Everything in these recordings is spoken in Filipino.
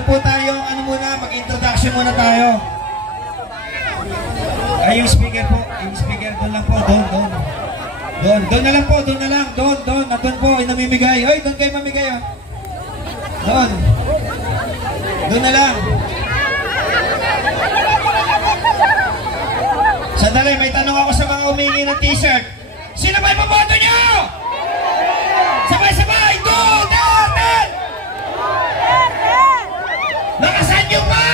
meron po tayong ano muna, mag-introduction muna tayo. Ay, yung speaker po, yung speaker, doon lang po, doon na lang po, doon nandun po, yung namimigay. Ay, doon kayo mamigay, oh. Doon na lang. Sandali, may tanong ako sa mga humingi ng t-shirt. Sino ba ipaboto nyo? Sabay-sabay! Duterte! Nakasan nyo ba?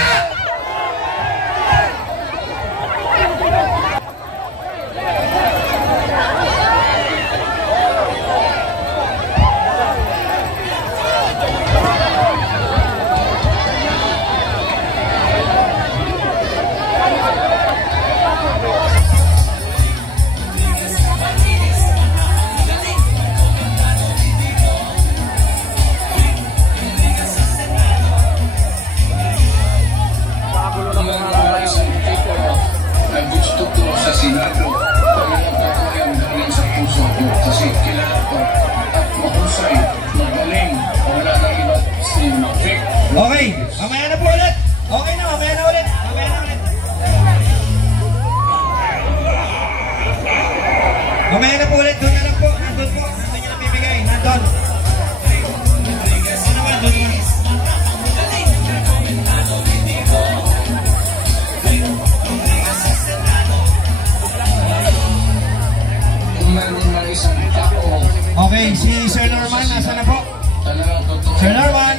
Okay, mamaya na po ulit. Okay na, mamaya na ulit. Mamaya na po ulit, doon na lang po. Nandun po, nandun yung nabibigay. Nandun. Ano naman, doon naman. Okay, si Sir Norman, nasa na po? Sir Norman.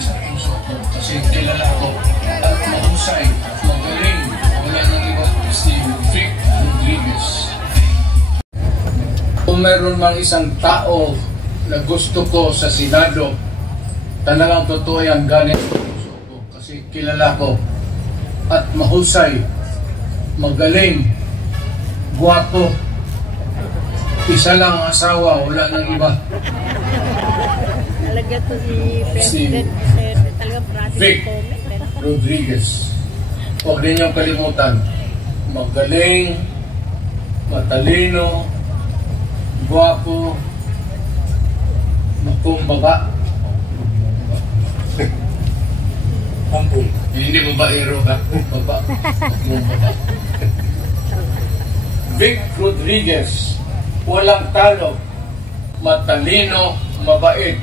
Kasi kilala ko at mahusay, magaling, wala nang iba si Vic Rodriguez. Kung meron mang isang tao na gusto ko sa Senado, talagang totoo yan, ganit kasi kilala ko at mahusay, magaling, guwapo, isa lang ang asawa, wala nang iba. Talaga to si President Vic Rodriguez. Huwag din niyong kalimutan. Magaling, matalino, guwapo, makumbaga. Ampun. Hindi babaero ba? Baba. Makumbaga. Vic Rodriguez. Walang talo. Matalino, mabait.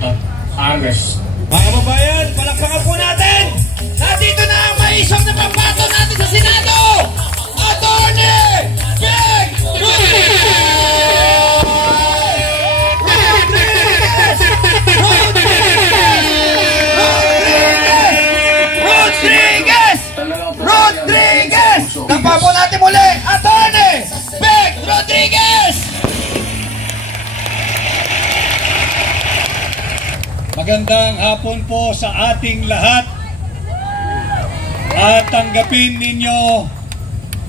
At honest. Mga kababayan, palakpakan po natin! Nandito na ang maisang na pambato natin sa Senado! Attorney Vic Rodriguez! Tapa po natin muli! Attorney Vic Rodriguez! Magandang hapon po sa ating lahat at tanggapin ninyo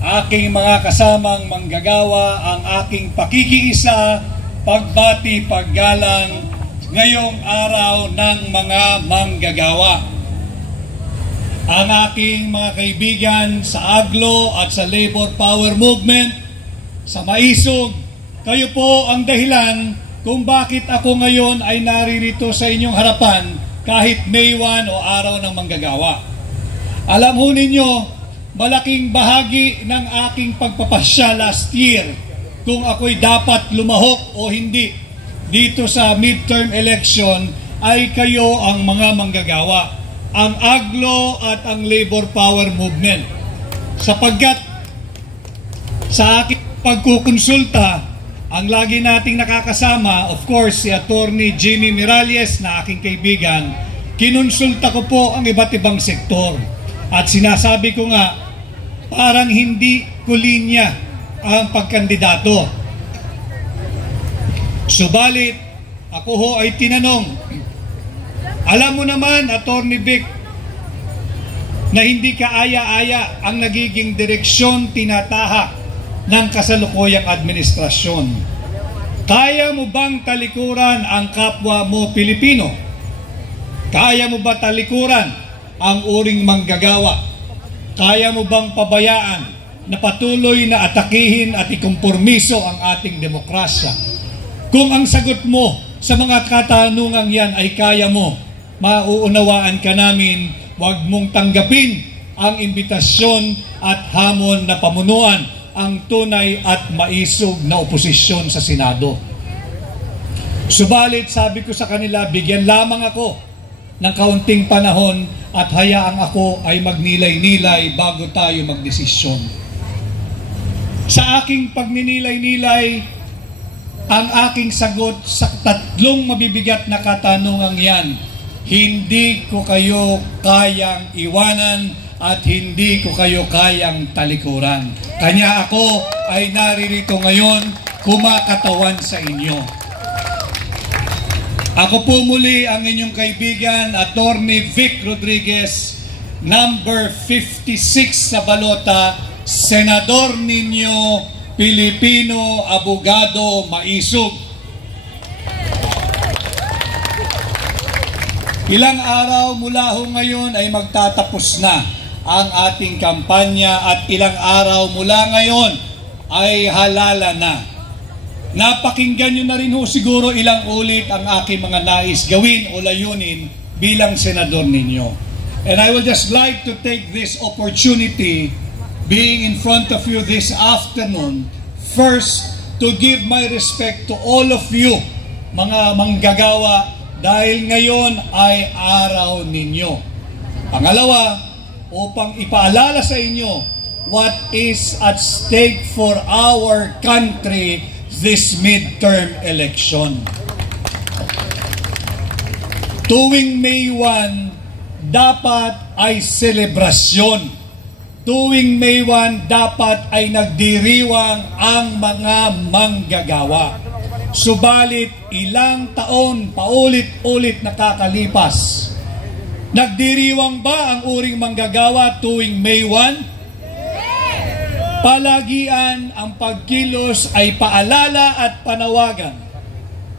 aking mga kasamang manggagawa ang aking pakikiisa, pagbati, paggalang ngayong araw ng mga manggagawa. Ang aking mga kaibigan sa AGLO at sa Labor Power Movement, sa Maisog, kayo po ang dahilan kung bakit ako ngayon ay naririto sa inyong harapan kahit May 1 o araw ng manggagawa. Alam ho ninyo, malaking bahagi ng aking pagpapasya last year kung ako'y dapat lumahok o hindi dito sa midterm election ay kayo ang mga manggagawa, ang AGLO at ang Labor Power Movement. Sapagkat sa aking pagkukonsulta, ang lagi nating nakakasama, of course, si Attorney Jimmy Miralles na aking kaibigan, kinonsulta ko po ang iba't ibang sektor. At sinasabi ko nga, parang hindi ko linya ang pagkandidato. Subalit, ako ho ay tinanong, alam mo naman, Attorney Vic, na hindi kaaya-aya ang nagiging direksyon tinatahak ng kasalukuyang administrasyon. Kaya mo bang talikuran ang kapwa mo Pilipino? Kaya mo ba talikuran ang uring manggagawa? Kaya mo bang pabayaan na patuloy na atakihin at ikompormiso ang ating demokrasya? Kung ang sagot mo sa mga katanungang yan ay kaya mo, mauunawaan ka namin, huwag mong tanggapin ang imbitasyon at hamon na pamunuan ang tunay at maisog na oposisyon sa Senado. Subalit sabi ko sa kanila, bigyan lamang ako ng kaunting panahon at hayaang ako ay magnilay-nilay bago tayo magdesisyon. Sa aking pagninilay-nilay, ang aking sagot sa tatlong mabibigat na katanungang yan, hindi ko kayo kayang iwanan at hindi ko kayo kayang talikuran. Kanya ako ay naririto ngayon kumakatawan sa inyo. Ako po muli ang inyong kaibigan, Attorney Vic Rodriguez, number 56 sa balota, Senador ninyo, Pilipino, abogado, maisog. Ilang araw mula ho ngayon ay magtatapos na ang ating kampanya at ilang araw mula ngayon ay halala na. Napakinggan nyo na rin ho siguro ilang ulit ang aking mga nais gawin o layunin bilang senador ninyo. And I would just like to take this opportunity being in front of you this afternoon, first, to give my respect to all of you, mga manggagawa, dahil ngayon ay araw ninyo. Pangalawa, upang ipaalala sa inyo what is at stake for our country this midterm election. Tuwing May 1, dapat ay selebrasyon. Tuwing May 1, dapat ay nagdiriwang ang mga manggagawa. Subalit ilang taon paulit-ulit nakakalipas. Nagdiriwang ba ang uring manggagawa tuwing May 1? Palagian ang pagkilos ay paalala at panawagan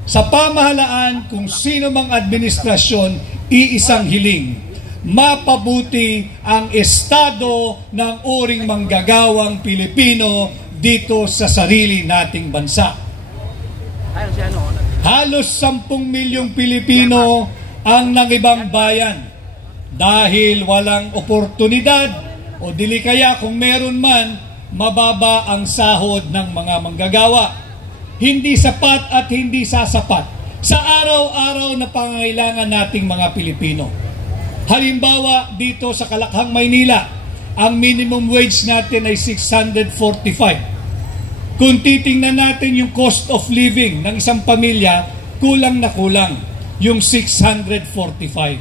sa pamahalaan kung sino mang administrasyon, iisang hiling, mapabuti ang estado ng uring manggagawang Pilipino dito sa sarili nating bansa. Halos 10 milyong Pilipino ang nangibang bayan dahil walang oportunidad o dili kaya kung meron man, mababa ang sahod ng mga manggagawa. Hindi sapat at hindi sasapat sa araw-araw na pangangailangan nating mga Pilipino. Halimbawa, dito sa Kalakhang, Maynila, ang minimum wage natin ay 645. Kung titingnan natin yung cost of living ng isang pamilya, kulang na kulang yung 645.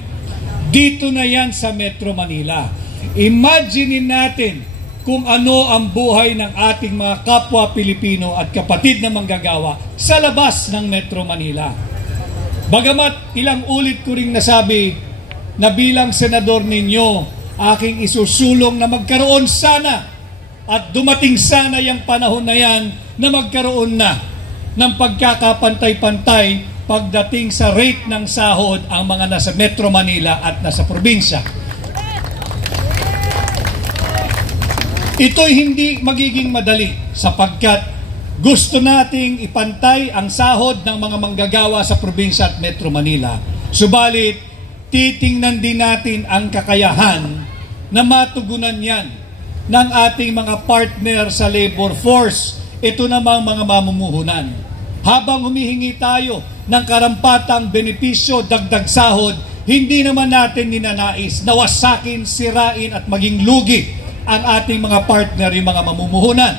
Dito na yan sa Metro Manila. Imaginin natin kung ano ang buhay ng ating mga kapwa Pilipino at kapatid na manggagawa sa labas ng Metro Manila. Bagamat ilang ulit ko ring nasabi na bilang senador ninyo, aking isusulong na magkaroon sana at dumating sana yung panahon na yan na magkaroon na ng pagkakapantay-pantay pagdating sa rate ng sahod ang mga nasa Metro Manila at nasa probinsya. Ito'y hindi magiging madali sapagkat gusto nating ipantay ang sahod ng mga manggagawa sa probinsya at Metro Manila. Subalit, titingnan din natin ang kakayahan na matugunan yan ng ating mga partner sa labor force. Ito namang mga mamumuhunan. Habang humihingi tayo ng karampatang benepisyo, dagdag sahod, hindi naman natin ninanais na wasakin, sirain at maging lugi ang ating mga partner, yung mga mamumuhunan,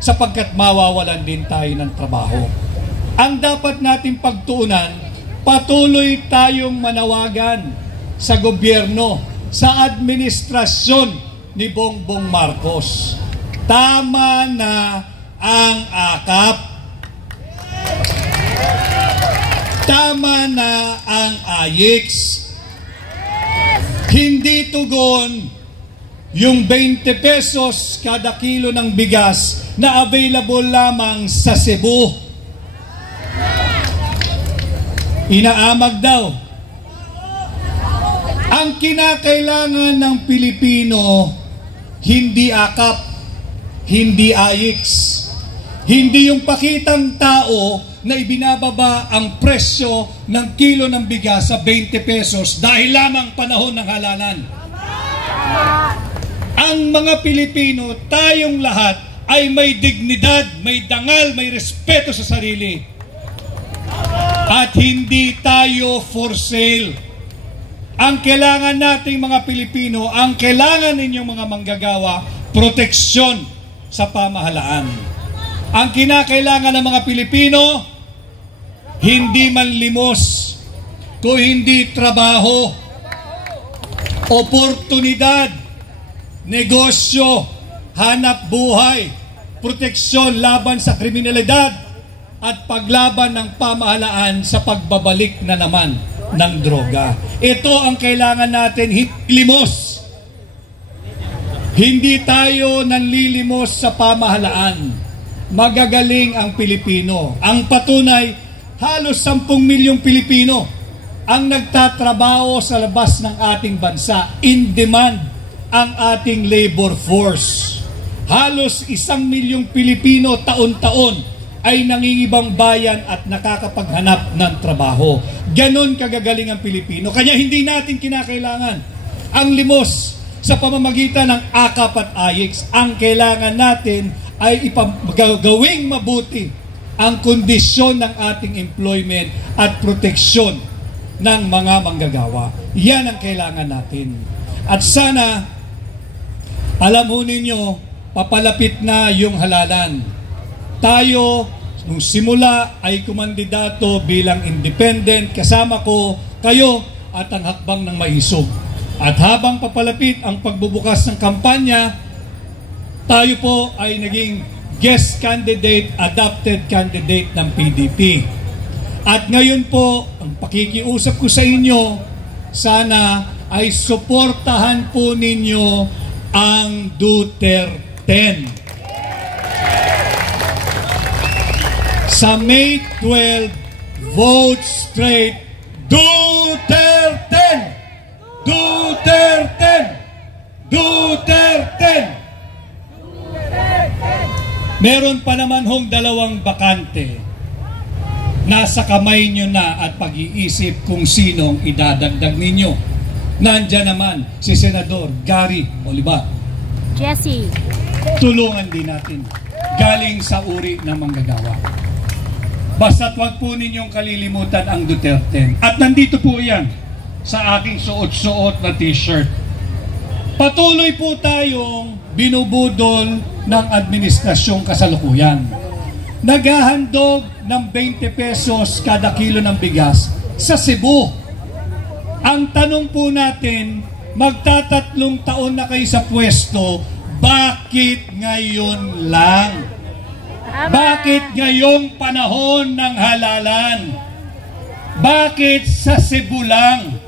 sapagkat mawawalan din tayo ng trabaho. Ang dapat nating pagtuunan, patuloy tayong manawagan sa gobyerno, sa administrasyon ni Bongbong Marcos. Tama na ang akap. Tama na ang AYIX. Hindi tugon yung 20 pesos kada kilo ng bigas na available lamang sa Cebu. Inaamag daw. Ang kinakailangan ng Pilipino, hindi akap, hindi AYIX. Hindi yung pakitang tao na ibinababa ang presyo ng kilo ng bigas sa 20 pesos dahil lamang panahon ng halalan. Ang mga Pilipino, tayong lahat ay may dignidad, may dangal, may respeto sa sarili. At hindi tayo for sale. Ang kailangan nating mga Pilipino, ang kailangan ninyong mga manggagawa, proteksyon sa pamahalaan. Ang kinakailangan ng mga Pilipino, hindi manlimos, kung hindi trabaho, oportunidad, negosyo, hanap buhay, proteksyon laban sa kriminalidad, at paglaban ng pamahalaan sa pagbabalik na naman ng droga. Ito ang kailangan natin, hindi limos. Hindi tayo nanlilimos sa pamahalaan. Magagaling ang Pilipino. Ang patunay, halos 10 milyong Pilipino ang nagtatrabaho sa labas ng ating bansa. In demand ang ating labor force. Halos 1 milyong Pilipino taon-taon ay nangingibang bayan at nakakapaghanap ng trabaho. Ganon kagagaling ang Pilipino. Kaya hindi natin kinakailangan ang limos sa pamamagitan ng AKAP at AYIX. Ang kailangan natin ay gawing mabuti ang kondisyon ng ating employment at proteksyon ng mga manggagawa. Yan ang kailangan natin. At sana, alam mo ninyo, papalapit na yung halalan. Tayo, nung simula ay kumandidato bilang independent, kasama ko kayo at ang hakbang ng maisog. At habang papalapit ang pagbubukas ng kampanya, tayo po ay naging guest candidate, adopted candidate ng PDP. At ngayon po, ang pakikiusap ko sa inyo, sana ay suportahan po ninyo ang Duterte. Sa May 12, vote straight Duterte! Duterte! Duterte! Meron pa naman hong 2 bakante. Nasa kamay nyo na at pag-iisip kung sinong idadagdag ninyo. Nandyan naman si Senador Gary Oliva. Jesse. Tulungan din natin. Galing sa uri ng manggagawa. Basta't wag po ninyong kalilimutan ang Duterte. At nandito po yan sa aking suot-suot na t-shirt. Patuloy po tayong binubudol ng administrasyong kasalukuyan. Naghahandog ng 20 pesos kada kilo ng bigas sa Cebu. Ang tanong po natin, magtatatlong taon na kayo sa pwesto, bakit ngayon lang? Bakit ngayong panahon ng halalan? Bakit sa Cebu lang?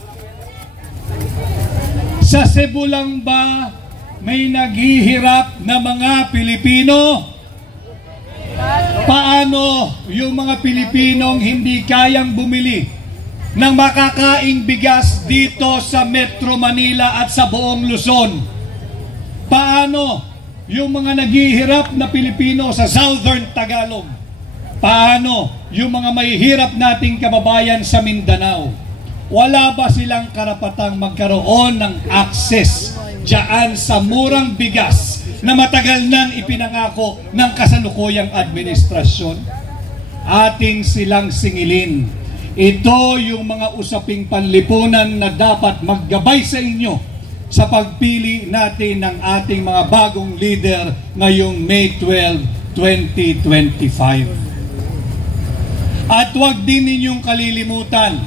Sa Cebu lang ba may naghihirap na mga Pilipino? Paano yung mga Pilipinong hindi kayang bumili ng makakaing bigas dito sa Metro Manila at sa buong Luzon? Paano yung mga naghihirap na Pilipino sa Southern Tagalog? Paano yung mga mahihirap nating kababayan sa Mindanao? Wala ba silang karapatang magkaroon ng access diyan sa murang bigas na matagal nang ipinangako ng kasalukuyang administrasyon? Ating silang singilin. Ito yung mga usaping panlipunan na dapat maggabay sa inyo sa pagpili natin ng ating mga bagong leader ngayong May 12, 2025. At huwag din ninyong kalilimutan,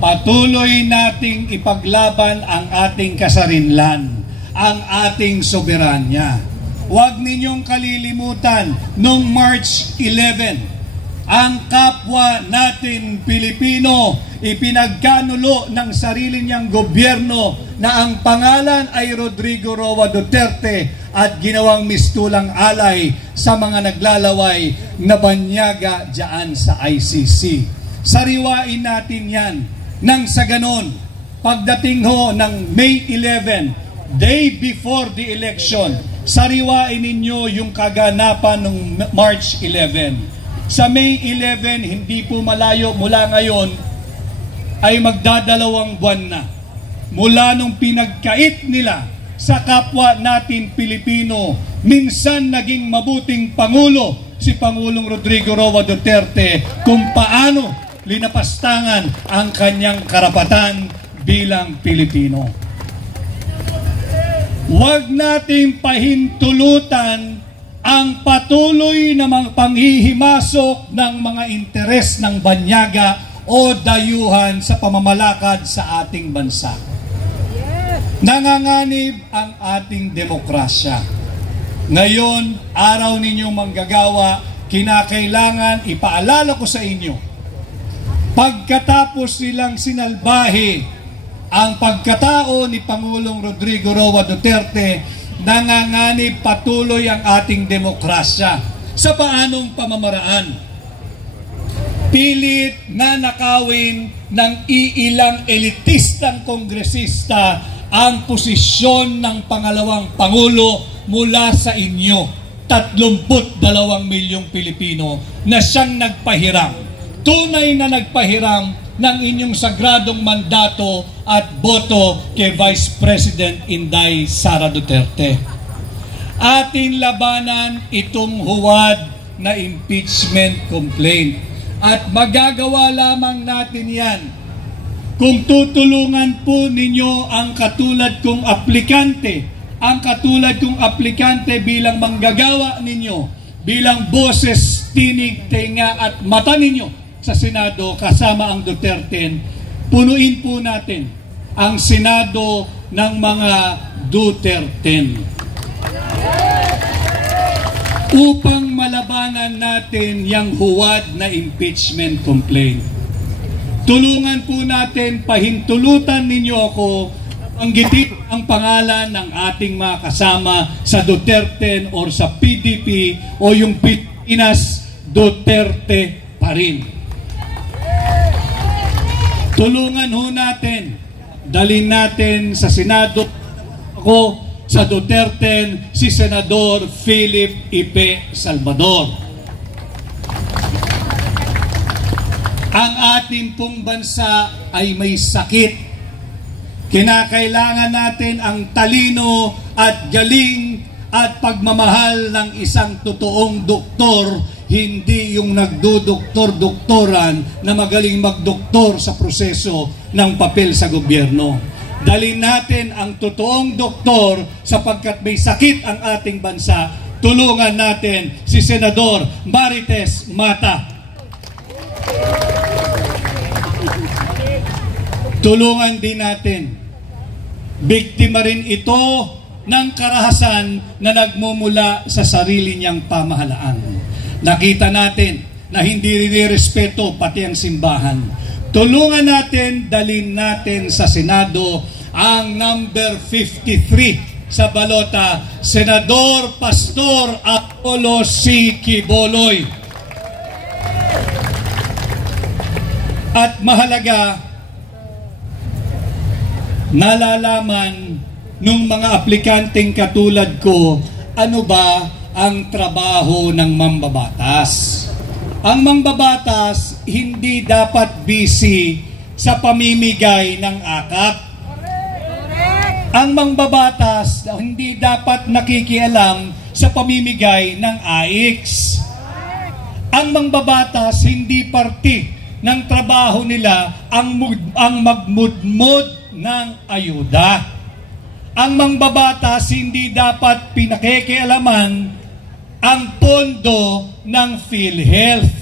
patuloy nating ipaglaban ang ating kasarinlan, ang ating soberanya. Huwag ninyong kalilimutan, noong March 11, ang kapwa natin Pilipino ipinagkanulo ng sarili niyang gobyerno na ang pangalan ay Rodrigo Roa Duterte at ginawang mistulang alay sa mga naglalaway na banyaga diyan sa ICC. Sariwain natin yan nang sa ganon, pagdating ho ng May 11, day before the election, sariwain ninyo yung kaganapan ng March 11. Sa May 11, hindi po malayo mula ngayon, ay magdadalawang buwan na. Mula nung pinagkait nila sa kapwa natin Pilipino, minsan naging mabuting Pangulo si Pangulong Rodrigo Roa Duterte kung paano linapastangan ang kanyang karapatan bilang Pilipino. Huwag nating pahintulutan ang patuloy na mga panghihimasok ng mga interes ng banyaga o dayuhan sa pamamalakad sa ating bansa. Nanganganib ang ating demokrasya. Ngayon, araw ninyong manggagawa, kinakailangan ipaalala ko sa inyo, pagkatapos silang sinalbahe ang pagkatao ni Pangulong Rodrigo Roa Duterte, nanganganib patuloy ang ating demokrasya. Sa paanong pamamaraan? Pilit na nakawin ng iilang elitistang kongresista ang posisyon ng pangalawang Pangulo mula sa inyo, 32 milyong Pilipino na siyang nagpahiram, tunay na nagpahiram ng inyong sagradong mandato at boto kay Vice President Inday Sara Duterte. Ating labanan itong huwad na impeachment complaint at magagawa lamang natin yan kung tutulungan po ninyo ang katulad kong aplikante, bilang manggagawa ninyo, bilang boses, tinig, tenga at mata ninyo sa Senado kasama ang Duterte. Punuin po natin ang Senado ng mga Duterte upang malabanan natin yung huwad na impeachment complaint. Tulungan po natin, pahintulutan ninyo ako, anggitin ang pangalan ng ating mga kasama sa Duterte or sa PDP o yung Pilipinas Duterte pa rin. Tulungan ho natin, dalhin natin sa Senado ako sa Duterte si Senador Philip Ipe Salvador. Ang ating pong bansa ay may sakit. Kinakailangan natin ang talino at galing at pagmamahal ng isang totoong doktor, hindi yung nagdudoktor-doktoran na magaling magdoktor sa proseso ng papel sa gobyerno. Dalhin natin ang totoong doktor sapagkat may sakit ang ating bansa. Tulungan natin si Senador Marites Mata. Tulungan din natin. Biktima rin ito ng karahasan na nagmumula sa sarili niyang pamahalaan. Nakita natin na hindi respeto pati ang simbahan. Tulungan natin, dalhin natin sa Senado ang number 53 sa balota, Senador Pastor Apollo C. Quiboloy. At mahalaga, nalalaman ng mga aplikanteng katulad ko, ano ba ang trabaho ng mambabatas. Ang mambabatas hindi dapat busy sa pamimigay ng akap. Ang mambabatas hindi dapat nakikialam sa pamimigay ng AIX. Ang mambabatas hindi parte ng trabaho nila ang magmudmod ng ayuda. Ang mambabatas hindi dapat pinakikialaman ang pondo ng PhilHealth.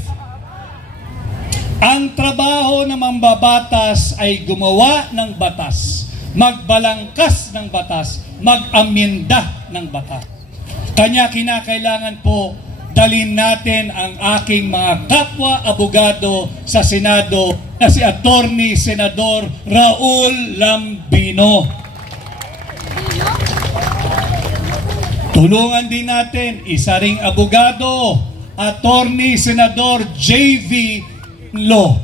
Ang trabaho ng mambabatas ay gumawa ng batas, magbalangkas ng batas, mag-amenda ng batas. Kanya kinakailangan po dalhin natin ang aking mga kapwa abogado sa Senado na si Attorney Senador Raul Lambino. Tulungan din natin isa ring abogado, Attorney Senador J.V. Lo.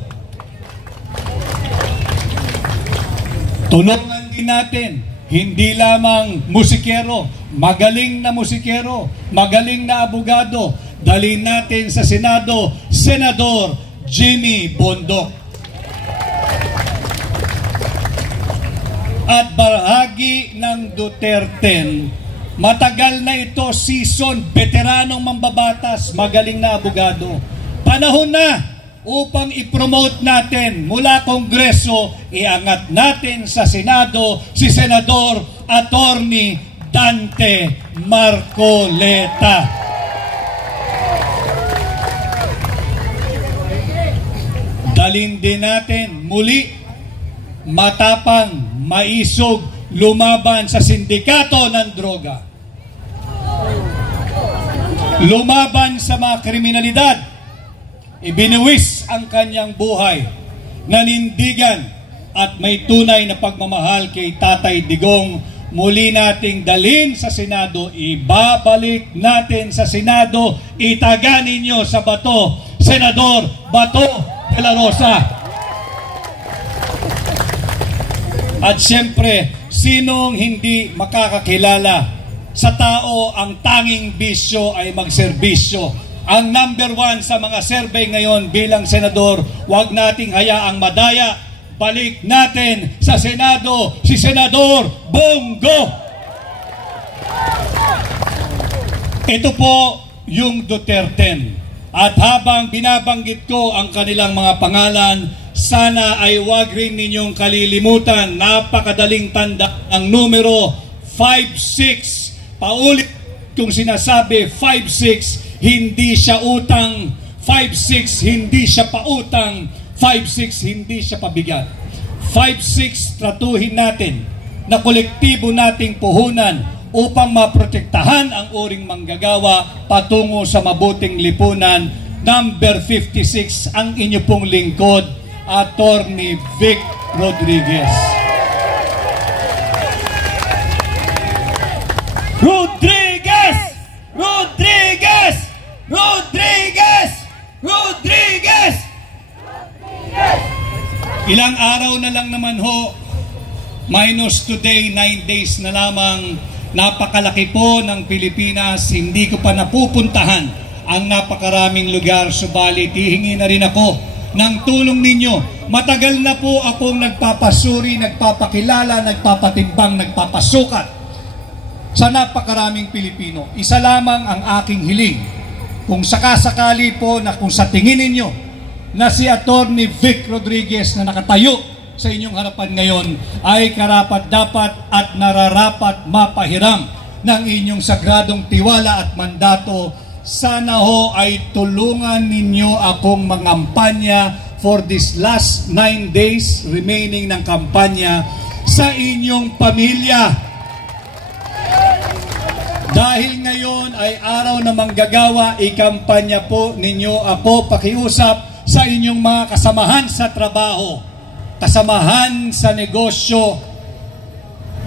Tulungan din natin hindi lamang musikero, magaling na musikero, magaling na abogado, dalhin natin sa Senado, Senador Jimmy Bondoc. At bahagi ng Duterte, matagal na ito, season, veteranong mambabatas, magaling na abogado. Panahon na upang i-promote natin mula Kongreso, iangat natin sa Senado si Senador Attorney Dante Marcoleta. Dalhin din natin muli, matapang, maisog, lumaban sa sindikato ng droga. Lumaban sa mga kriminalidad. Ibinuwis ang kanyang buhay, nanindigan at may tunay na pagmamahal kay Tatay Digong. Muli nating dalhin sa Senado, ibabalik natin sa Senado, itaga ninyo sa bato, Senador Bato de la Rosa. At siyempre, sinong hindi makakakilala sa tao ang tanging bisyo ay magserbisyo. Ang number 1 sa mga survey ngayon bilang senador, huwag nating hayaang madaya. Balik natin sa Senado si Senador Bongo. Ito po yung Duterte. At habang binabanggit ko ang kanilang mga pangalan, sana ay wag rin ninyong kalilimutan, napakadaling tanda ang numero 56. Paulit kung sinasabi 56, hindi siya utang. 56, hindi siya pautang. 56, hindi siya pabigat. 56, tratuhin natin na kolektibo nating puhunan upang maprotektahan ang uring manggagawa patungo sa mabuting lipunan. Number 56, ang inyo pong lingkod, Attorney Vic Rodriguez. Rodriguez! Rodriguez! Rodriguez! Rodriguez! Ilang araw na lang naman ho, minus today, 9 days na lamang, napakalaki po ng Pilipinas. Hindi ko pa napupuntahan ang napakaraming lugar, subalit hihingi na rin ako ng tulong ninyo. Matagal na po akong nagpapasuri, nagpapakilala, nagpapatimbang, nagpapasukat sa napakaraming Pilipino. Isa lamang ang aking hiling. Kung sakasakali po na kung sa tingin ninyo na si Attorney Vic Rodriguez na nakatayo sa inyong harapan ngayon ay karapat-dapat at nararapat mapahiram ng inyong sagradong tiwala at mandato, sana ho ay tulungan ninyo akong mangampanya for this last 9 days remaining ng kampanya sa inyong pamilya. Dahil ngayon ay araw na manggagawa, ikampanya po ninyo ako, pakiusap sa inyong mga kasamahan sa trabaho, kasamahan sa negosyo,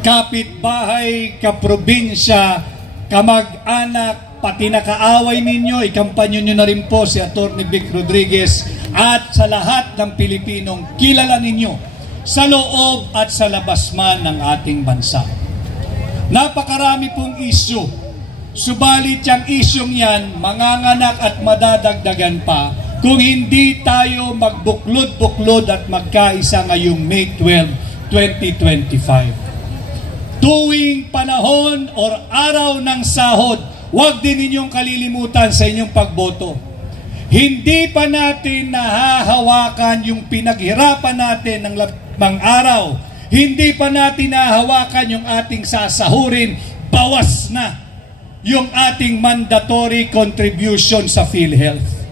kapitbahay, kaprobinsya, kamag-anak, pati na kaaway ninyo, ikampanyo nyo na rin po si Attorney Vic Rodriguez at sa lahat ng Pilipinong kilala ninyo sa loob at sa labas man ng ating bansa. Napakarami pong isyu, subalit yung isyong yan, manganganak at madadagdagan pa kung hindi tayo magbuklod-buklod at magkaisa ngayong May 12, 2025. Tuwing panahon or araw ng sahod, huwag din ninyong kalilimutan sa inyong pagboto. Hindi pa natin nahahawakan yung pinaghirapan natin ng labang araw. Hindi pa natin nahahawakan yung ating sasahurin. Bawas na yung ating mandatory contribution sa PhilHealth.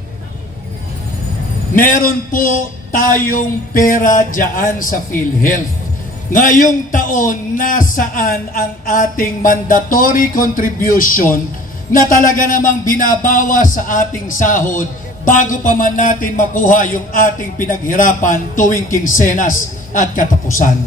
Meron po tayong pera dyan sa PhilHealth. Ngayong taon, nasaan ang ating mandatory contribution na talaga namang binabawas sa ating sahod bago pa man natin makuha yung ating pinaghirapan tuwing kinsenas at katapusan.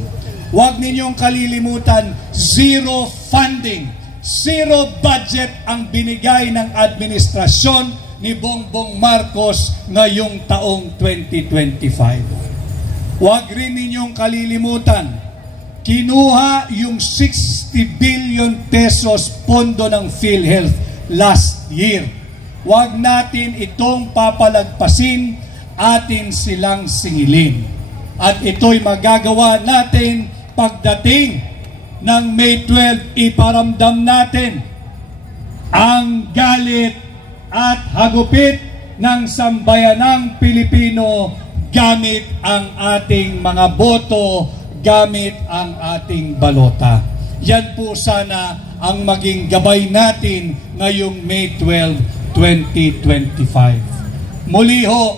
Huwag ninyong kalilimutan, zero funding, zero budget ang binigay ng administrasyon ni Bongbong Marcos ngayong taong 2025. Huwag rin ninyong kalilimutan kinuha yung 60 billion pesos pondo ng PhilHealth last year. Huwag natin itong papalagpasin, atin silang singilin. At ito'y magagawa natin pagdating ng May 12, iparamdam natin ang galit at hagupit ng sambayanang Pilipino gamit ang ating mga boto, gamit ang ating balota. Yan po sana ang maging gabay natin ngayong May 12, 2025. Muli ho,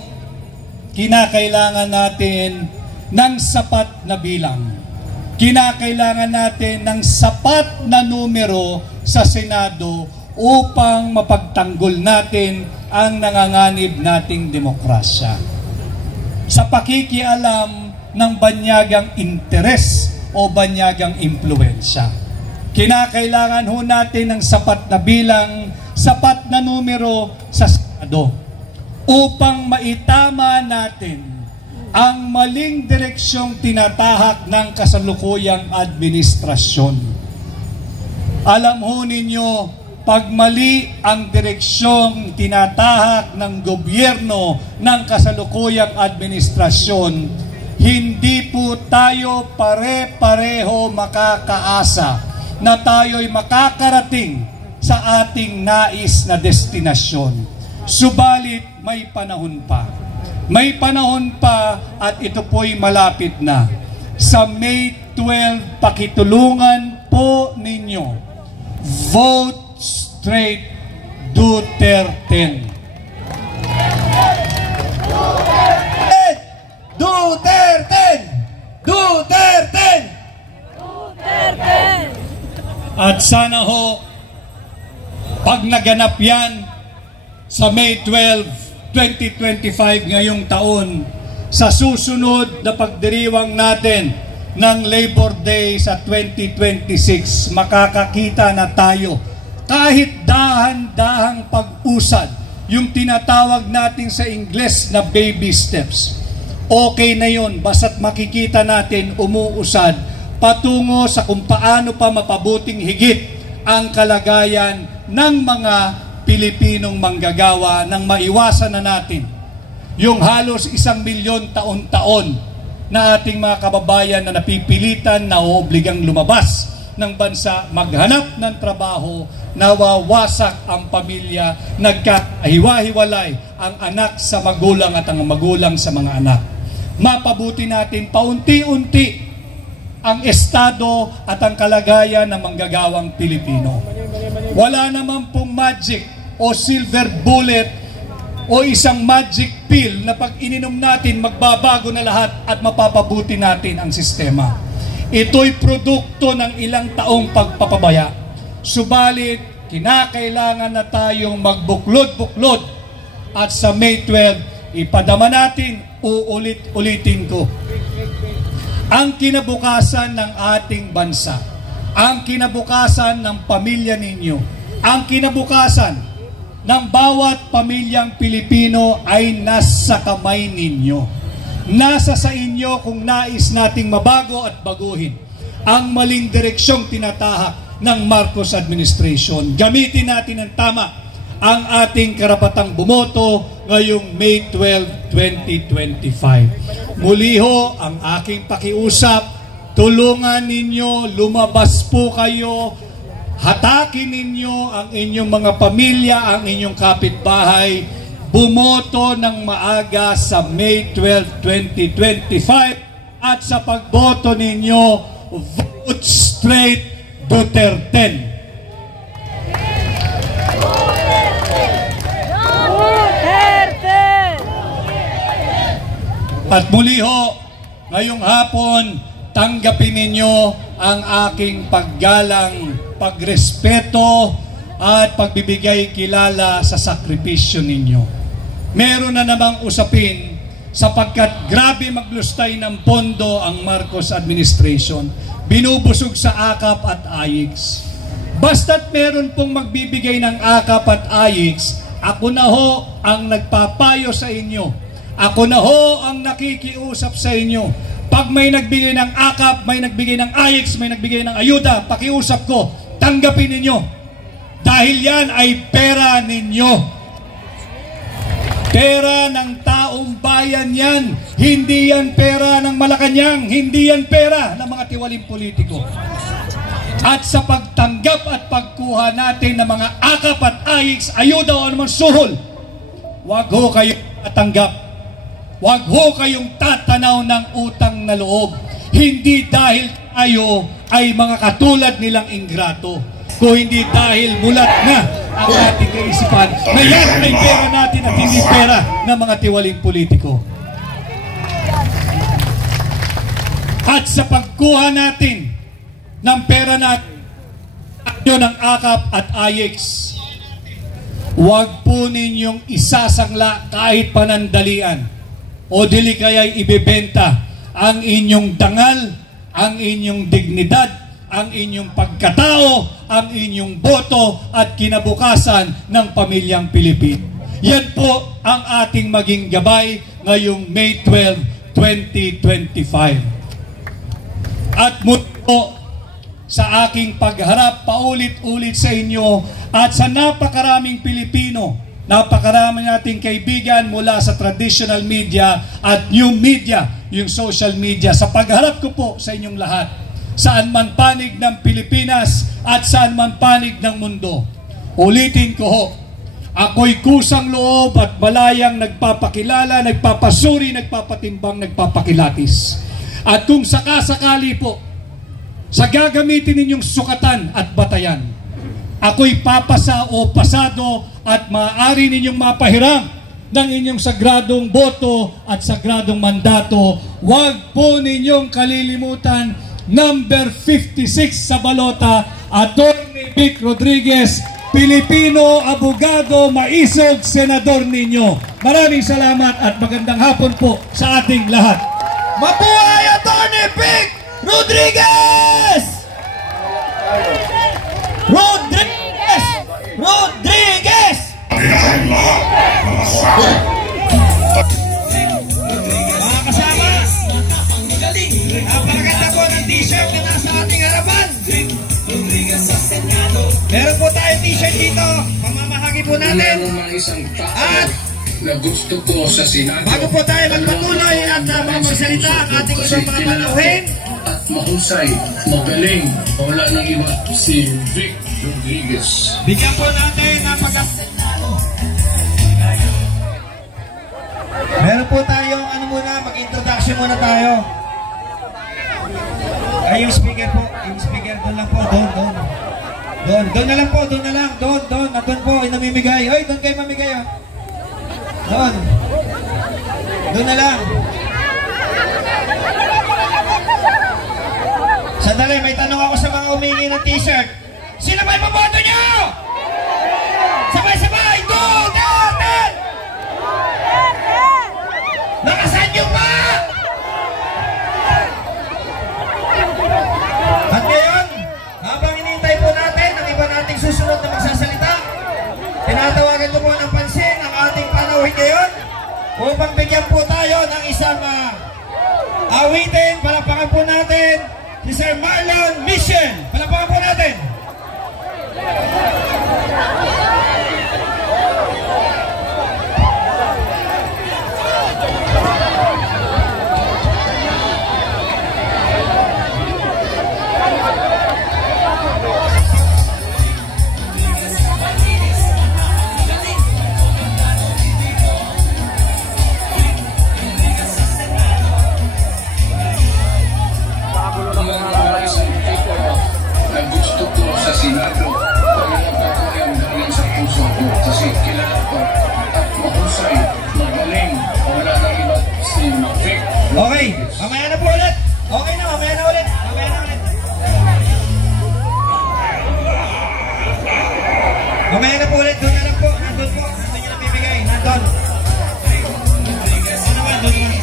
kinakailangan natin ng sapat na bilang. Kinakailangan natin ng sapat na numero sa Senado upang mapagtanggol natin ang nanganganib nating demokrasya. Sa pakikialam ng banyagang interes o banyagang impluwensya, kinakailangan ho natin ng sapat na bilang, sapat na numero sa Senado upang maitama natin ang maling direksyong tinatahak ng kasalukuyang administrasyon. Alam ho ninyo, pag mali ang direksyong tinatahak ng gobyerno ng kasalukuyang administrasyon, hindi po tayo pare-pareho makakaasa na tayo'y makakarating sa ating nais na destinasyon. Subalit may panahon pa. May panahon pa at ito po'y malapit na. Sa May 12, pakitulungan po ninyo. Vote straight Duterte. Duterte! Duterte! Duterte! At sana ho, pag naganap yan sa May 12, 2025 ngayong taon, sa susunod na pagdiriwang natin ng Labor Day sa 2026, makakakita na tayo kahit dahan-dahang pag-usad, yung tinatawag natin sa Ingles na baby steps. Okay na yun, basta't makikita natin umuusad patungo sa kung paano pa mapabuting higit ang kalagayan ng mga Pilipinong manggagawa nang maiwasan na natin yung halos 1 milyon taon-taon na ating mga kababayan na napipilitan na obligang lumabas ng bansa, maghanap ng trabaho, nawawasak ang pamilya, nagkahiwa-hiwalay ang anak sa magulang at ang magulang sa mga anak. Mapabuti natin paunti-unti ang estado at ang kalagayan ng manggagawang Pilipino. Wala naman pong magic o silver bullet o isang magic pill na pag ininom natin, magbabago na lahat at mapapabuti natin ang sistema. Ito'y produkto ng ilang taong pagpapabaya. Subalit, kinakailangan na tayong magbuklod-buklod at sa May 12, ipadama natin, uulit-ulitin ko. Ang kinabukasan ng ating bansa, ang kinabukasan ng pamilya ninyo, ang kinabukasan ng bawat pamilyang Pilipino ay nasa kamay ninyo. Nasa sa inyo kung nais nating mabago at baguhin ang maling direksyong tinatahak ng Marcos administration. Gamitin natin ng tama ang ating karapatang bumoto ngayong May 12, 2025. Muli ho ang aking pakiusap, tulungan ninyo, lumabas po kayo, hatakin ninyo ang inyong mga pamilya, ang inyong kapitbahay, bumoto ng maaga sa May 12, 2025 at sa pagboto ninyo, vote straight Duterte. Duterte! At muli ho, ngayong hapon, tanggapin ninyo ang aking paggalang, pagrespeto at pagbibigay kilala sa sakripisyo ninyo. Meron na namang usapin sapagkat grabe maglustay ng pondo ang Marcos administration. Binubusog sa AKAP at AIX. Basta't meron pong magbibigay ng AKAP at AIX, ako na ho ang nagpapayo sa inyo. Ako na ho ang nakikiusap sa inyo. Pag may nagbigay ng AKAP, may nagbigay ng AYEX, may nagbigay ng ayuda, pakiusap ko, tanggapin ninyo. Dahil yan ay pera ninyo. Pera ng taong bayan yan. Hindi yan pera ng Malacanang. Hindi yan pera ng mga tiwaling politiko. At sa pagtanggap at pagkuha natin ng mga AKAP at AYEX, ayuda o anumang suhol, wag ho kayong tatanggap. Wag ho kayong tatanaw ng utang na loob. Hindi dahil tayo ay mga katulad nilang ingrato, kung hindi dahil mulat na ang ating kaisipan na yan ay pera natin at hindi pera ng mga tiwaling politiko. At sa pagkuha natin ng pera natin ng AKAP at AYEX, wag po ninyong isasangla kahit panandalian o dili kaya'y ibebenta ang inyong dangal, ang inyong dignidad, ang inyong pagkatao, ang inyong boto at kinabukasan ng pamilyang Pilipino. Yan po ang ating maging gabay ngayong May 12, 2025. At muli po sa aking pagharap paulit-ulit sa inyo at sa napakaraming Pilipino, napakarami nating kaibigan mula sa traditional media at new media, yung social media, sa pagharap ko po sa inyong lahat, saan man panig ng Pilipinas at saan man panig ng mundo. Ulitin ko ho, ako'y kusang loob at malayang nagpapakilala, nagpapasuri, nagpapatimbang, nagpapakilatis. At kung sakasakali po, sa gagamitin ninyong sukatan at batayan, ako'y papasa o pasado at maaari ninyong mapahiram ng inyong sagradong boto at sagradong mandato. Huwag po ninyong kalilimutan, number 56 sa balota, Atty. Vic Rodriguez, Pilipino, abogado, maisog, senador ninyo. Maraming salamat at magandang hapon po sa ating lahat. Mabuhay Atty. Vic Rodriguez! Rodriguez! Mga kasama, napakaganda po ng t-shirt na nasa ating harapan. Meron po tayong t-shirt dito. Pamamahagi po natin. Mayroon isang tao na gusto ko sa Senado. Bago po tayo magpatuloy at magsalita ang ating isang mga panuhin. At mahusay, magaling, wala nang iba, si Vic Rodriguez. Bigyan po natin ang meron po tayong mag-introduction muna tayo. Ay, yung speaker po, doon lang po, doon na lang po, nandun po, namimigay. Oy, doon kayo mamigay, oh. Doon na lang. Sandali, may tanong ako sa mga humingi ng t-shirt. Sino ba ipaboto nyo? Sabay-sabay! Duterte! Nakasan nyo ba? At ngayon, habang hinihintay po natin ang iba nating susunod na magsasalita, tinatawagan ko po ng pansin ang ating panauhin ngayon upang bigyan po tayo ng isang awitin. Palakpakan po natin si Sir Marlon Mission. Palakpakan po natin. Senado, ang galing sa puso ko kasi kilala ko at mahusay, magaling, wala nang iba, si Vic. Okay, mamaya na po ulit. Okay na, mamaya na ulit. Mamaya na po ulit, doon na lang po. Nandun po, nandun yung nabibigay. Nandun. Ano naman, doon naman.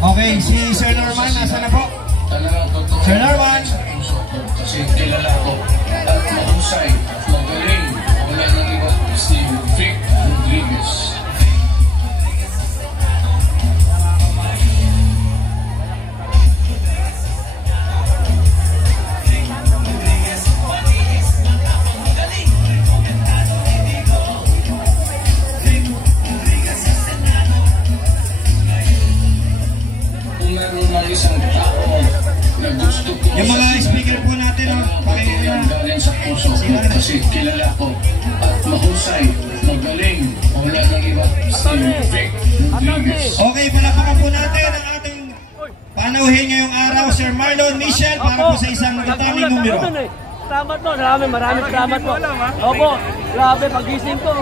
Okay, si Sir Norman, nasa na po? Talagang totoo. Sir Norman. Kasi kilala ko at mahusay, magaling, wala nang iba si Vic Rodriguez. Okay, palapakan po natin ang ating panauhin ngayong araw, Sir Marlon Michel, para po sa isang nagataming numero. Salamat po, maraming salamat po. Opo, grabe pagising ko.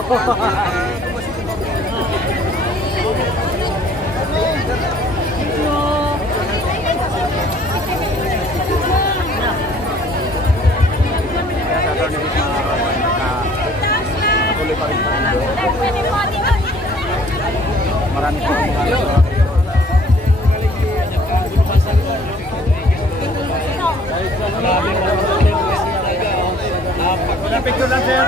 Marami po picture lang, sir.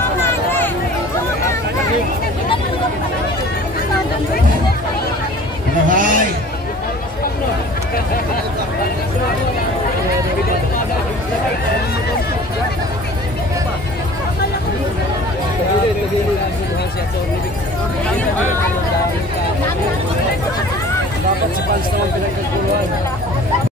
Hi. Dapat si fans naman pinagkaguluhan.